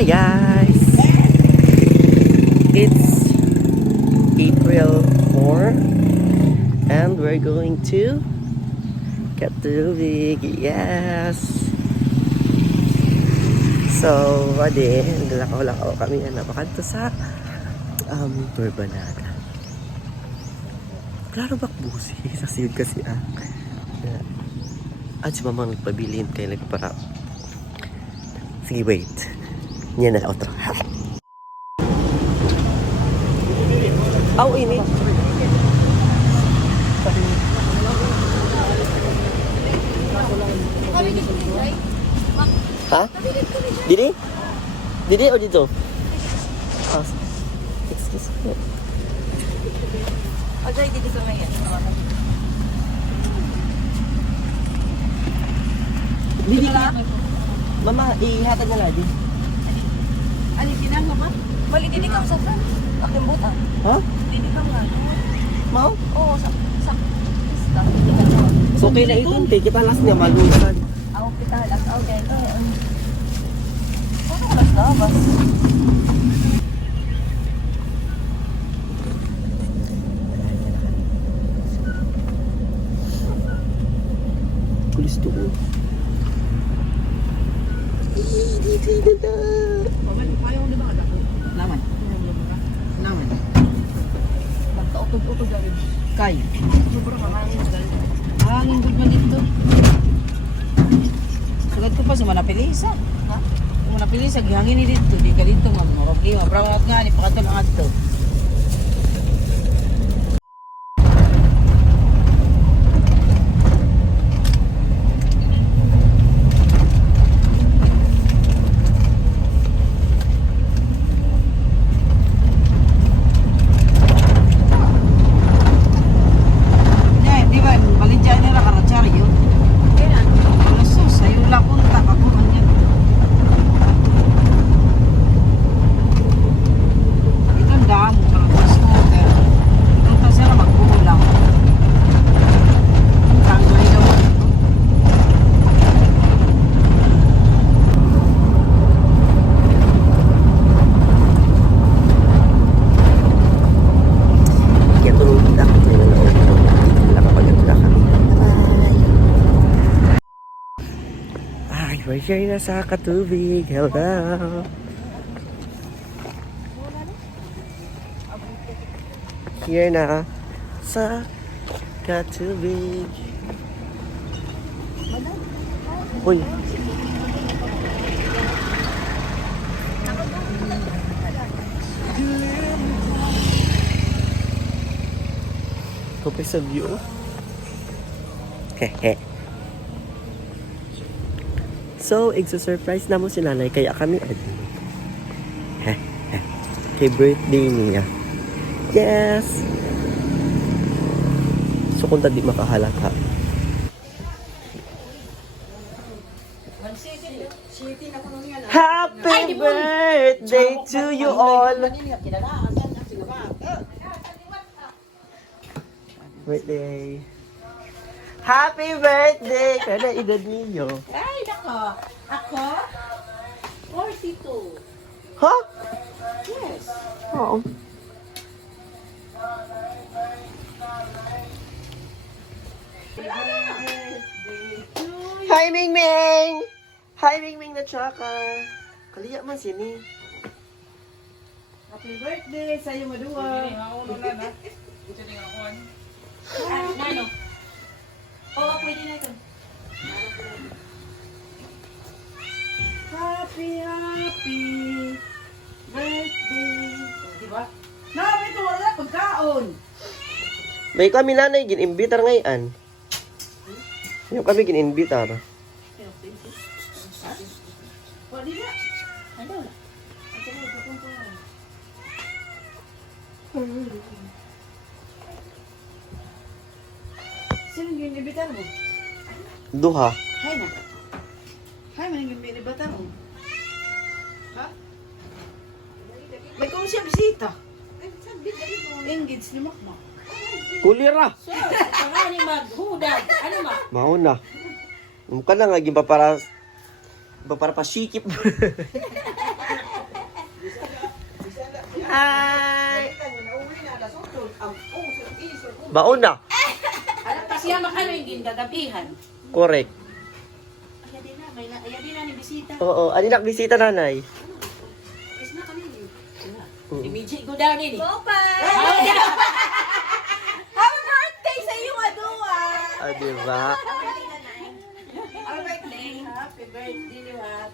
Hi guys! It's April 4 and we're going to Katubig. Yes! So, ade, naglakaw-lakaw kami na napakanto sa Turbanada. Klaro bakbusi sa siyod kasi at si mama nagpabilin kayo nagpara. Sige, wait. Yan na outro. Aw, ini. Ha? Didi? Didi o dito? Ah, excuse me. Ajay, dito sa ngayon. Didi ka? Mama, ihatag na lagi. Ano sinang ba? Bali, didi ka sa front. Aking buta. Ha? Didi ka nga. Mau? Oo, sa pista. So, okay na ito. Kaya kita last niya malusan. Ako kita, last out yan. Ano ko last labas? Kulis to ko. Dito na. Ayaw na ba ka dako? Naman. Naman. Magkautog-utog dali. Kay. Sobrang hangin dali. Hangin good man dito. Sugad ko pa sa manapilisa. Ha? Kung manapilisa, gihangin ni dito. Di ka dito, problema. Brawat nga, ni pakatol ang ato. We're here na sa Katubig. Hello! Here na sa Katubig. Uy! Kapag sa view. Hehe. So, surprise na mo si nanay, kaya kami kay birthday niya. Yes! So, kung di makahalata. Happy birthday to you all! Birthday! Happy birthday! Kada edad niyo. Ay, nako. Ako? 42. Ha? Yes. Oo. Hi, Ming Ming! Hi, Ming Ming na tsaka. Kaliya man sini. Happy birthday sa iyo, Madua. Nano? Oo, pwede na ito. Happy birthday. Diba? Nabi ito, wala na pagkaon. May kami nanay, gin-imbitar ngayon. Yung kami gin-imbitar. Pwede na. Ano? Sino yung inimbitar mo? Duha. Hay na. Hay, man yung inimbitar mo. Ha? May kung siya bisita. Engage ni Makmak. Kulira. Pangani maghudag. Ano ma? Mauna. Mukha na nga, para pasikip. Hi! Nauwi na, nasutod. Ang puso, iso, Baon na. alam pa siya makano yung gindagabihan. Correct. Ayan din na, ayan din na ni bisita. Oo, ano na bisita nanay? Is na kami. Imiji go down ini. Bopa! Happy birthday sa iyo, Adua! Ah, diba? Happy birthday. Happy birthday, Liwat.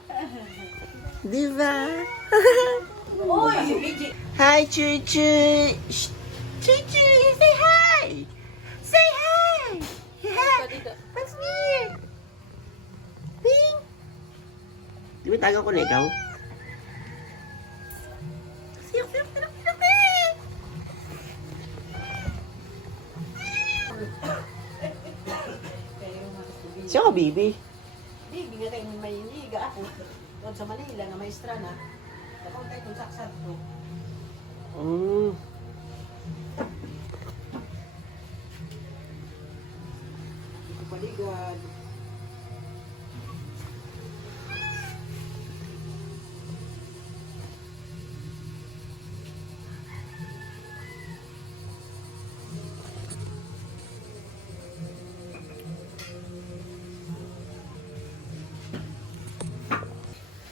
Diba? Uy, imiji. Hi, Chuchu! Shh! Chuchu, say hi! Say hi! What's me? Ping! Di ba tago ko na ikaw? Siyok, siyok, siyok, siyok, siyok! Siya ka, baby? Di, nga kayo may iniga ako. Doon sa Manila, nga maestra na. Ako tayo kung saksad ko. Mm. Paligad.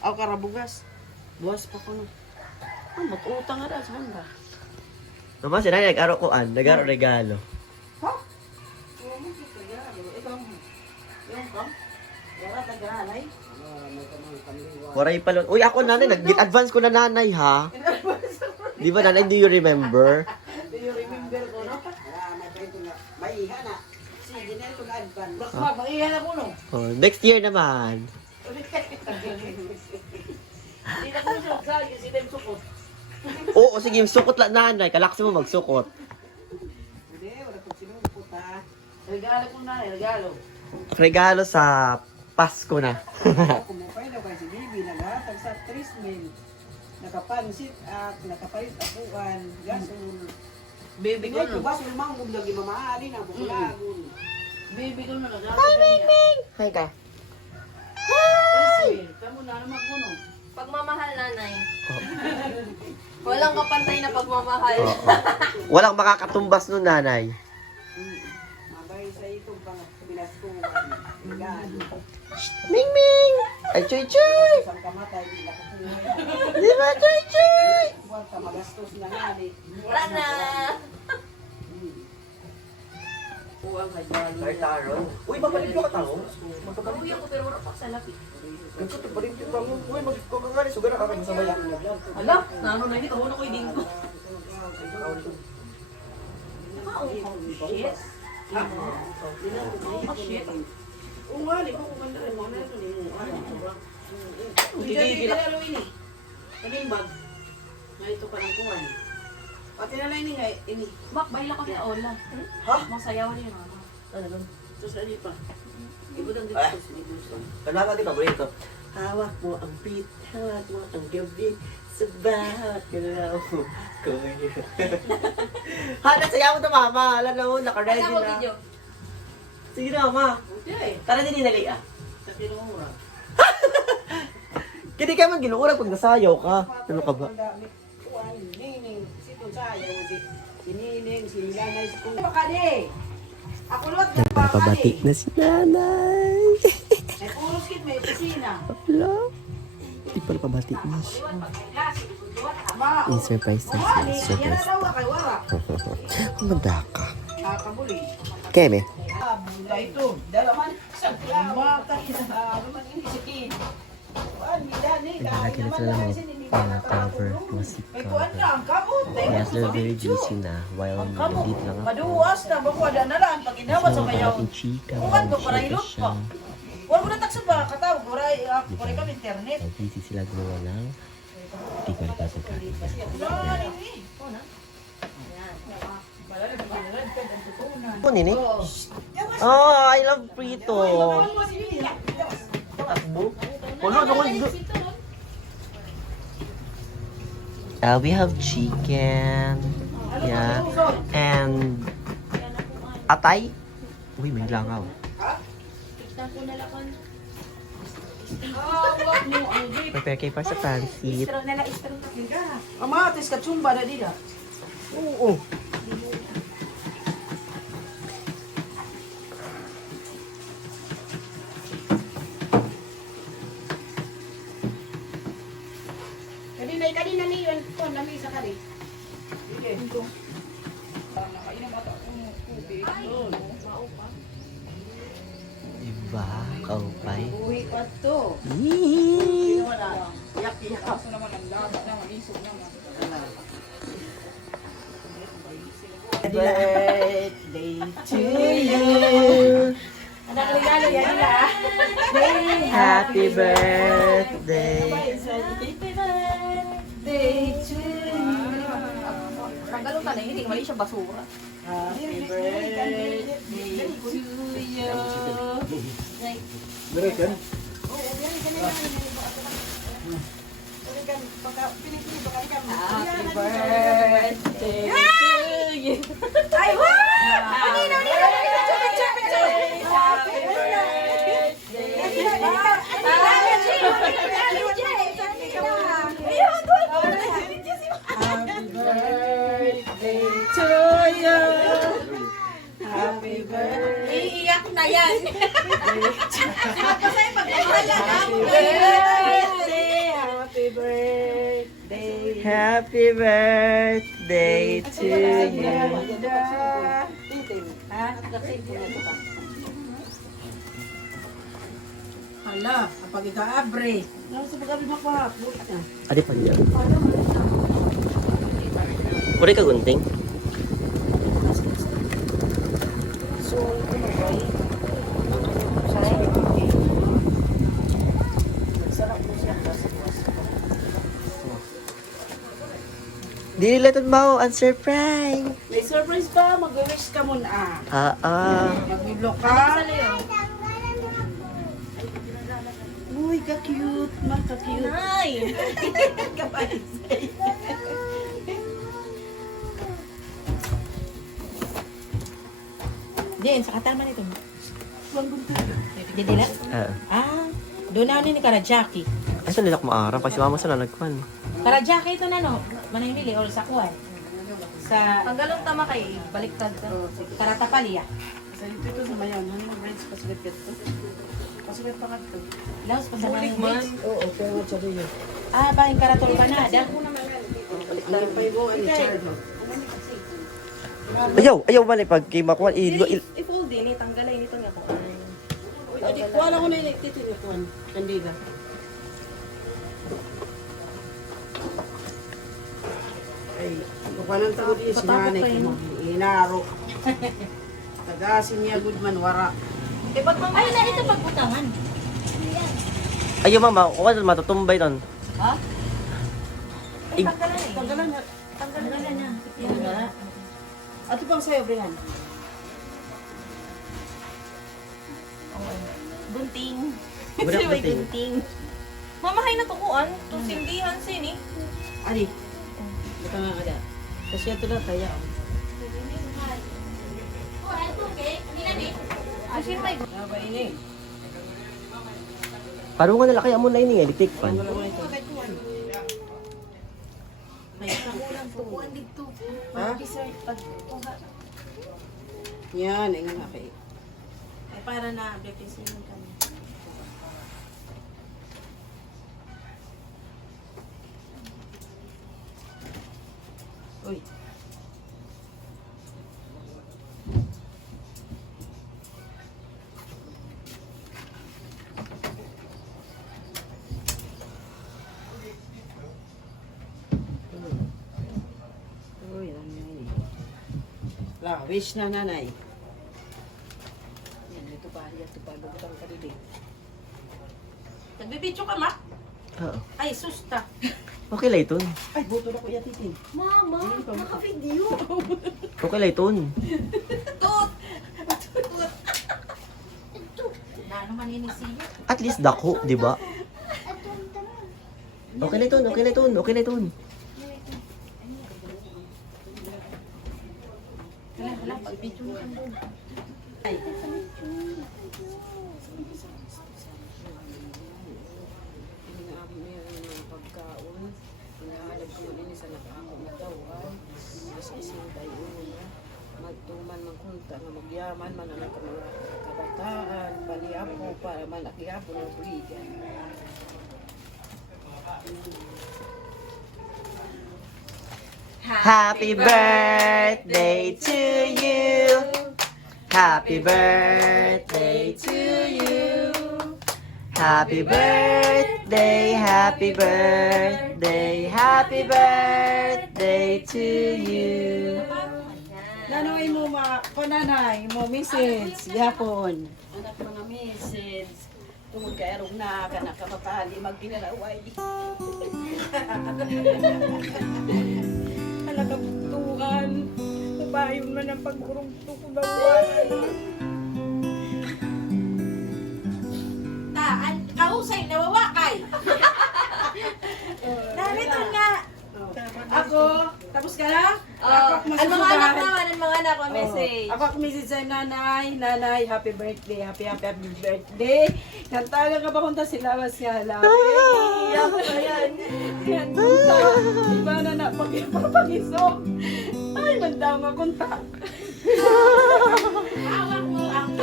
Aw karabugas. Buwas pa ko no. Ah, mag-utang nga sa handa. Mama, siya na nag-aro ko nag-aro regalo. Ha? Oo, mo kito regalo. Ikaw mo. Yung kam? Wala taganay. Waray pa lang. Uy, ako nanay, nag-advance ko na nanay ha. Di ba nanay, do you remember? Do you remember ko no? May iha na. Sige na ito na advance. Bakma, mag-iyan na ko no. Oh, next year naman. Hindi na ko siya magsali kasi tayo sukot. Oo, sige, sukot lang nanay. Kalaksin mo magsukot. Hindi, wala kong sinungkot ha. Regalo ko na, regalo. Regalo sa Pasko na. Kumupay na kay si Bibi, naghatag sa 3,000. Nakapansit at nakapalit apuan, gasol. Baby ko Bigay ko no. ba sumangkog lagi mamahali na bukulagon. Baby ko no, regalo ko niya. Hi ka. Hi! Kamu na naman ko no. Pagmamahal, nanay. Walang kapantay na pagmamahal. Walang makakatumbas nun nanay. Mabay sa itong pang binaskuhan. Regalo. Ming Ming! Ay, Choy Choy! Isang kamatay, di nakakuha. Di ba, Choy Choy? Buwan ka magastos na nga ni. Wala na. Uwang kay Taro. Uy, mapalit ko ka tao. Kabuhi ako pero wala pa sa lapit. Ganito, papalit ko ka mo. Uy, magkiko ka nga rin. Sugar na kami sa bayan. Hala, nano na ini, kamu na ko yung ko. Shit. Shit. Umali ko kung ganda rin mo na ito ni Gigigil ako ini. Kanimbag. Na ito pa ng kuwan. Pati na lang ini nga, ini. Mak, baila kami ola. Ha? Masayaw niya na. Ano nun? Ito sa pa. Ibutang dito sa sinibusan. Kanaka di paborito. Hawak mo ang beat, hawak mo ang gabi. Sa bawat galaw mo. Hana, saya mo to mama. Alam na mo, naka-ready Alam mo, na. video. Sige na, mama. Okay. Tara din inali ah. Sa kinumura. Kini ka man ginuura pag nasayaw ka. Ano ka ba? Kuan, nining, sito sayo, si nining, si nanay, si kuya. Pakade! Ako lot na Nagpapabatik na si nanay. May puros kit, may opisina. Wala. Hindi pala pabatik na siya. In-surprise na siya. Yan na Surprise. daw kay Wara. Kumanda ka. Kabuli. Keme. Bula ito. Dalaman. Sa mata. Naman ini si Kid. Naglalagyan na sila ng mga cover. Music May kuwan cover. na ang kamot. Yes, they're very busy na. While Ang kamot. nandito lang ako. Maduwas na. Bako ada na lang. Pag inawa sa mayaw. Yung chika. Kuwan ko para chika ilot siya. pa. Huwag mo na taksa ba? Katawag. Kuray kami internet. So, busy sila gumawa ng tikar pa sa kanila. Ano nini? Oh, I love Prito. Takbo. We have chicken. Yeah. And atay. Uy, may langaw. Prepare kayo para sa pansit. Istro na lang, istro na. Ama, tes katsumba na dila. Oo. Kanina ni yun. Ito, lamisa ka rin. Diba? Kaupay. Uwi pa to. Yee! Wala. Yak-yak. Birthday to you. Anong regalo yan nila? Happy birthday. Day to you. Tanggalong ka na yun, hindi mali siya basura. Happy birthday to you. Happy birthday to you. Ay, wow! Panino, nino, nino, chupi, chupi, chupi. Happy birthday to you. Happy birthday. Iiyak na yan. Happy birthday. Happy birthday to you. Hala, kapag ika-abre. Ano sa pag-abre makapahapot na? Adi pa niya. Puri ka gunting? So, ito mo ba? Sarap mo siya. Di nila ito mau, ang surprise. May surprise pa, mag-wish ka muna. Mag-vlog ka. Uy, ka-cute. Ka-cute. Ay! Din, sa katama nito. Didi na? Doon na ni kara Jackie. Ay, saan nila kumaarang? Kasi mama sa nalagpan. Kara Jackie ito na no. Manahimili or sa kuwan. Sa Tanggalong tama kay baliktad ka. kara Tapalia. Sa ito sa mayan. Ano na friends? Pasulit ka ito. Pasulit pa ka ito. Laos pa sa man. Oo, pero nga sabi niya. Bahin kara Tulpanada. Ang pay mo, ano, Charlo. Ayaw balik pag kay makuha. I-fold din, tanggalay nito nga kung ano. Uy, adik, wala ko na iniktitinikuan. Kandiga. Ay, kukuha ng tao din si nanay ko. Inaro. Tagasin niya, good man, wara. Eh, ba't mama? Ay, na ito pagbutangan. Ayaw mama, kuha doon matutumbay doon. Ha? Ay, tanggalan eh. Tanggalan na. Tanggalan na. Yan nga. At ito pang sa'yo, Brian. Gunting. Wala May gunting. gunting. Mamahay na tukuan. Itong sindihan sin eh. Ali. Ito nga kada. Kasi ito na kaya. Asin may Aba ini. Parang nga nila kaya mo na ini nga, litik pan. tukuan dito. Ha? Dessert pagkuha. Yan, ingat nga kay. Ay, para na bepisin kami. Uy. Uy, ano yun eh. La, wish na nanay. Yan, ito pa, bugutang ka dito. Nagbibidyo ka, ma? Oo. Ay, susta. Okay lang ito. Ay, buto na ko yan, titin. Mama, naka-video. Okay lang ito. Tut! Na ano maninisiyo? At least dako, di ba? Okay lang ito, okay lang ito, okay lang ito. Wala, pag-video mo ka doon. Ay. tuman man kunta nga magyaman man ang mga kabataan, paliapo para malakiapo ng buligan. Happy birthday to you. Happy birthday to you. Happy birthday, happy birthday, happy birthday to you. Nanoy mo pananay mo message yapon. Anak mga message. Tungod kay arog na ka nakamatali magkinalaway. Anak kabutuan. Papayon man ang pag-urugto ko na Kahusay, nawawakay. Narito nga. Ako, tapos ka na? Ang mga anak naman, ang mga anak ko message. Ako ang message sa nanay. Nanay, happy birthday, happy birthday. Kantaga ka ba kung ta sila was siya lang? Iyak ko na yan. Yan, kunta. Iba na na, pag-ipapagisok. Ay, mandama kunta. Hawak mo ang...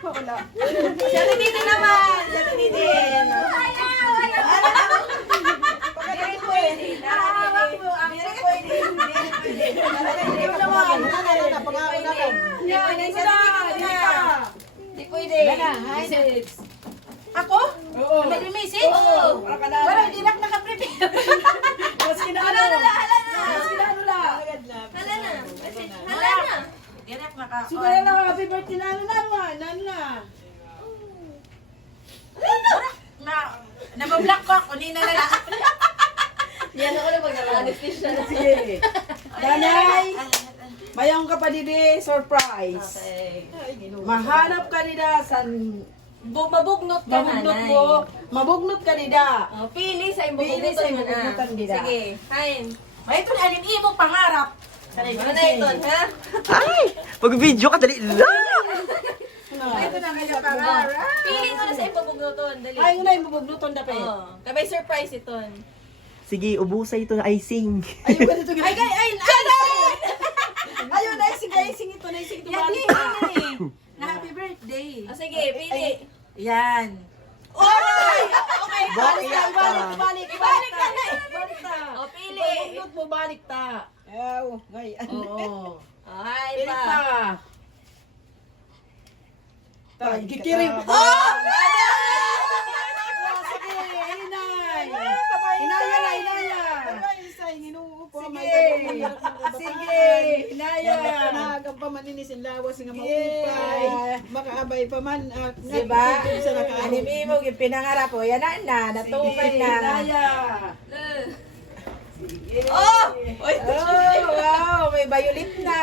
Wala. Siya Titi naman! Siya Titi! Di pwede. Ako? Oo. May message? Oo. Pero hindi na ako nakaprepare. Mas kinano. Hala na! Mas kinano lang. Hala na! Hala na! Hindi na ako naka... Siguro na happy birthday na na. Nabablock ko ako. Hindi na lang. Diyan ako na mag-anesthesia na. Sige. Nanay, mayroon ka pa didi, surprise. Okay. Mahanap ka nila sa Mabugnot ka na, mabugnot Nay. mo. Mabugnot ka nila. Oh, pili sa Pili sa imbubugutan mo na. imbubugutan nila. Sige, fine. May ito na alim imong pangarap. Ano na ito, ha? Ay! Pag-video ka, dali lang! Ito na kayo pangarap. Pili ko na sa imbubugutan. Dali. Ay, yun na yung mabugnuton dapat. Oh, kabay surprise ito. Sige, ubusay ito na icing. Ayun ka dito. Ay, ay! Ayun, icing ito. Icing ito. Yan din. Na happy birthday. Oh, sige, pili. Yan. Okay, Balik ka. Balik Ibalik ka na. Balik ta. Oh, pili. Mabugnot mo, balik ta. Ayaw, ngay. Oo. Oh, hi Balik pa. ta. Tay, kikirim. Sige, inay. Inaya na, inaya. Sige, inaya. Nahagang pa man ini sinlawas nga maupay. Makaabay pa man at Diba? sa nakaano. Animi mo, pinangarap ko. Yan na, natupan na. Inaya. Oh! Uy, Oh, wow, may violet na.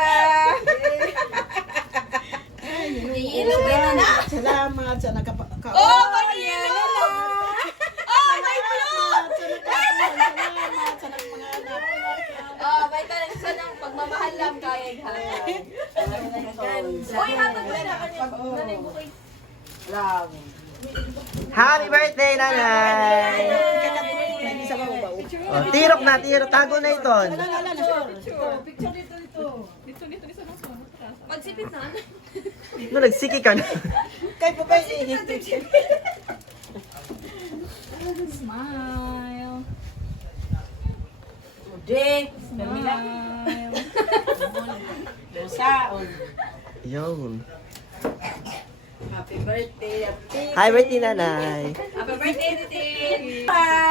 Iilog na na. Salamat sa Oh, mag-iilog na. Oh, may blue! Salamat sa mga anak. Oh, may tanong siya ng pagmamahal lang kaya hanggang. Uy, hatag mo na kanya. Nanay mo kay. Lang. Happy birthday, nanay! Sa babaw. Oh, tirok na, tirok. Tago na ito. Picture dito. Magsipit na. No, nagsiki ka na. Kay pa ba ihintip siya? Smile. Ude, smile. Dosaon. Yun. Happy birthday. Happy birthday, nanay. Happy birthday, Titin.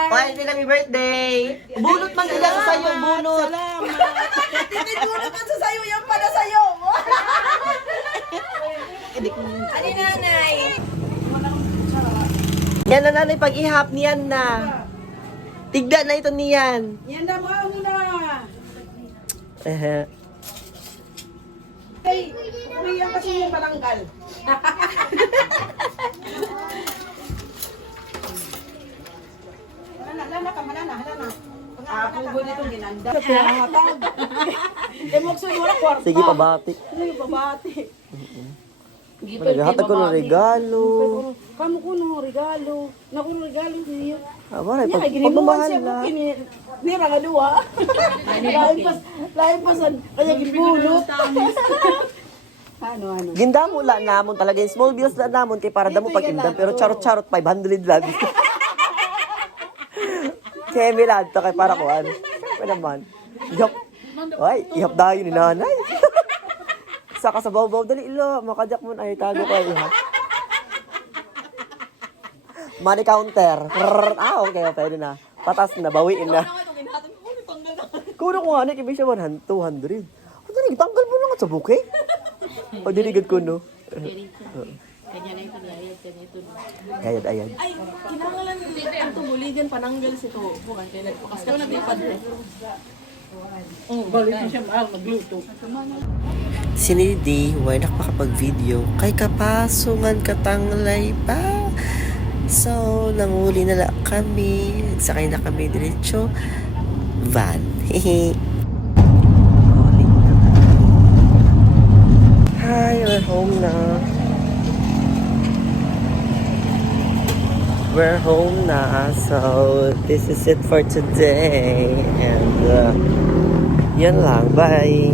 Oh, hindi happy birthday. Bunot man sila sa sayo, bunot. Tinitulog ka sa sayo, yung pala sayo. Ano nanay? Yan na, nanay, pag ihap niyan na. Tigda na ito niyan. Yan na, mami na. Hey, umiyan kasi yung palanggal. Halana ka, halana. Ako ko dito ginanda. Pinangatag. Emokso yung wala kwarta. Sige, pabati. Ano yung babati? Naghahatag ko ng regalo. Kamu ko no regalo. Naku no regalo niyo. Aba, Nya kay ginuman siya ko kini. Ni ra nga duwa. Lain pasan kaya gibulot. Ano. Gindamo la namon talaga yung small bills la namon kay para damo pag indam pero charot-charot 500 lang. Kaya milad to kay para kuan. Ano naman? Yup. Ay, ihap dayo ni nanay. Saka sa baw-baw dali ilo, makajak mo ay tago kayo ha. Money counter. Okay, pwede na. Patas na, bawiin na. Kuno ko nga, ibig siya 200. Ano na, itanggal mo lang sa bukay? O, dinigad ko, no? Kanya na yung pinayad, kanya ito. Ayad. Ay, kinangalan ang tumuligan pananggal si to. Bukan kaya nagpakas ka na tipad. Balik siya magluto. Si Nidi, why nakapag-video? Kay kapasungan katanglay pa. So, nanguli na lang kami. Sakay na kami diretso. Van. Hehe. Hi, we're home na. We're home na. So, this is it for today. And, yan lang. Bye.